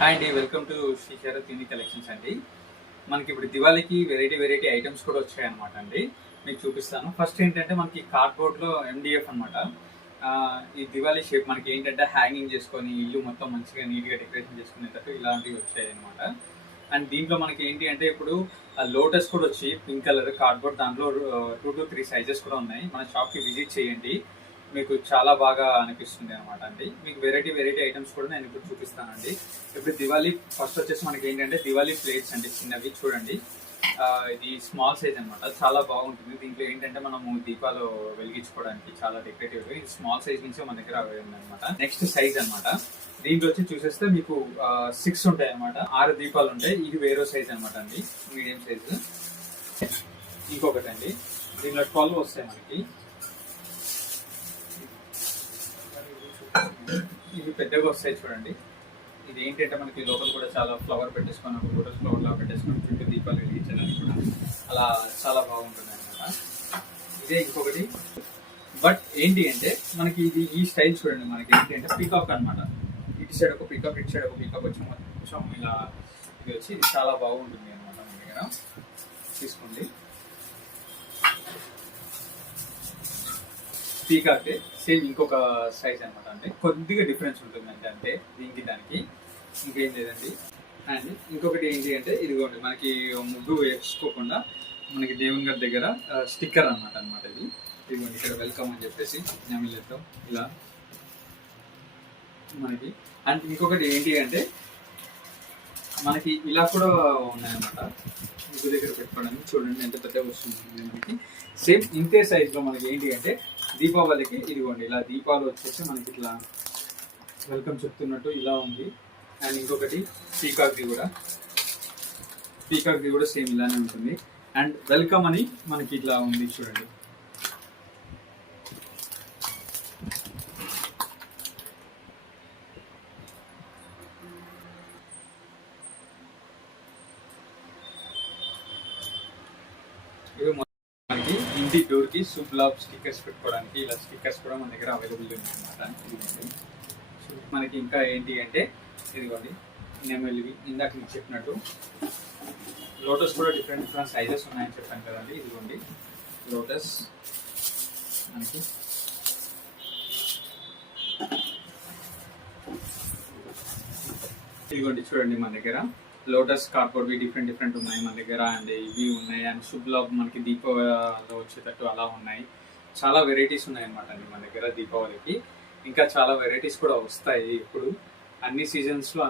Hi అండి, welcome to Shri Sharath unique collections అండి. మనకి ఇప్పుడు దివాళీకి వెరైటీ ఐటమ్స్ కూడా వచ్చాయి అనమాట అండి. మీకు చూపిస్తాను. ఫస్ట్ ఏంటంటే మనకి కార్డ్బోర్డ్లో MDF అనమాట. ఈ దివాళీ షేప్ మనకి ఏంటంటే హ్యాంగింగ్ చేసుకొని ఇల్లు మొత్తం మంచిగా నీట్గా డెకరేషన్ చేసుకునేటట్టు ఇలాంటివి వచ్చాయి అనమాట. అండ్ దీంట్లో మనకి ఏంటి అంటే ఇప్పుడు లోటస్ కూడా వచ్చి పింక్ కలర్ కార్డ్బోర్డ్, దాంట్లో 2 to 3 సైజెస్ కూడా ఉన్నాయి. మన షాప్కి విజిట్ చేయండి, మీకు చాలా బాగా అనిపిస్తుంది అనమాట అండి. మీకు వెరైటీ ఐటమ్స్ కూడా నేను ఇప్పుడు చూపిస్తానండి. ఇప్పుడు దివాళీ ఫస్ట్ వచ్చేసి మనకి ఏంటంటే దివాళీ ప్లేట్స్ అండి, చిన్నవి చూడండి. ఇది స్మాల్ సైజ్ అనమాట, చాలా బాగుంటుంది. దీంట్లో ఏంటంటే మనము దీపాలు వెలిగించుకోవడానికి చాలా డెకరేటివ్. ఇది స్మాల్ సైజ్ నుంచి మన దగ్గర అవైలబుల్ అనమాట. నెక్స్ట్ సైజ్ అనమాట, దీంట్లో వచ్చి చూసేస్తే మీకు 6 ఉంటాయి అనమాట. 6 దీపాలు ఉంటాయి. ఇది వేరే సైజ్ అనమాట అండి, మీడియం సైజు. ఇంకొకటి అండి, దీంట్లో 12 వస్తాయి మనకి. ఇవి పెద్దగా వస్తాయి చూడండి. ఇది ఏంటంటే మనకి లోపల కూడా చాలా ఫ్లవర్ పెట్టేసుకొని లోటస్ ఫ్లవర్ లా పెట్టేసుకొని చుట్టూ దీపాలు వెలిగించడానికి కూడా అలా చాలా బాగుంటుంది అనమాట. ఇదే ఇంకొకటి. బట్ ఏంటి అంటే మనకి ఇది ఈ స్టైల్ చూడండి, మనకి ఏంటి అంటే పీకాక్ అనమాట. ఇటు సైడ్ ఒక పీకాక్, ఇటు సైడ్ ఒక పీకాక్ వచ్చి కొంచెం ఇలా ఇది వచ్చి ఇది చాలా బాగుంటుంది అనమాట. మన దగ్గర తీసుకోండి. పీకాక్ సేమ్ ఇంకొక సైజ్ అనమాట. అంటే కొద్దిగా డిఫరెన్స్ ఉంటుందండి, అంటే దీనికి దానికి ఇంకేం లేదండి. అండ్ ఇంకొకటి ఏంటి అంటే ఇదిగోండి, మనకి ముగ్గు వేసుకోకుండా మనకి దేవుని గారి దగ్గర స్టిక్కర్ అనమాట. ఇది ఇదిగోండి, ఇక్కడ వెల్కమ్ అని చెప్పేసి నమిలేతో ఇలా మనకి. అండ్ ఇంకొకటి ఏంటి అంటే మనకి ఇలా కూడా ఉన్నాయన్నమాట, ముగ్గు దగ్గర పెట్టుకోవడానికి. చూడండి ఎంత పెద్దగా వస్తుంది దీనికి. సేమ్ ఇంతే సైజ్లో మనకి ఏంటి అంటే దీపావళికి ఇదిగోండి ఇలా దీపాలు వచ్చేసి మనకి ఇట్లా వెల్కమ్ చెప్తున్నట్టు ఇలా ఉంది. అండ్ ఇంకొకటి పీకాక్ది కూడా సేమ్ ఇలానే ఉంటుంది. అండ్ వెల్కమ్ అని మనకి ఇట్లా ఉంది చూడండి. ఇవి మనకి ఇంటి డోర్ కి శుభ్లాబ్ స్టిక్కర్స్ పెట్టుకోవడానికి ఇలా స్టిక్కర్స్ కూడా మన దగ్గర అవైలబుల్ ఉన్నాయన్నమాట. మనకి ఇంకా ఏంటి అంటే ఇదిగోండి నెమలివి, ఇందాక మీకు చెప్పినట్టు లోటస్ కూడా డిఫరెంట్ సైజెస్ ఉన్నాయని చెప్పాను కదండి. ఇదిగోండి లోటస్ మనకి ఇదిగోండి చూడండి, మన దగ్గర లోటస్ కార్డ్బోర్డ్ డిఫరెంట్ ఉన్నాయి మన దగ్గర. అండ్ ఇవి ఉన్నాయి. అండ్ శుభ్లాబ్ మనకి దీపావళిలో వచ్చేటట్టు అలా ఉన్నాయి. చాలా వెరైటీస్ ఉన్నాయన్నమాట అండి మన దగ్గర దీపావళికి. ఇంకా చాలా వెరైటీస్ కూడా వస్తాయి ఇప్పుడు అన్ని సీజన్స్లో.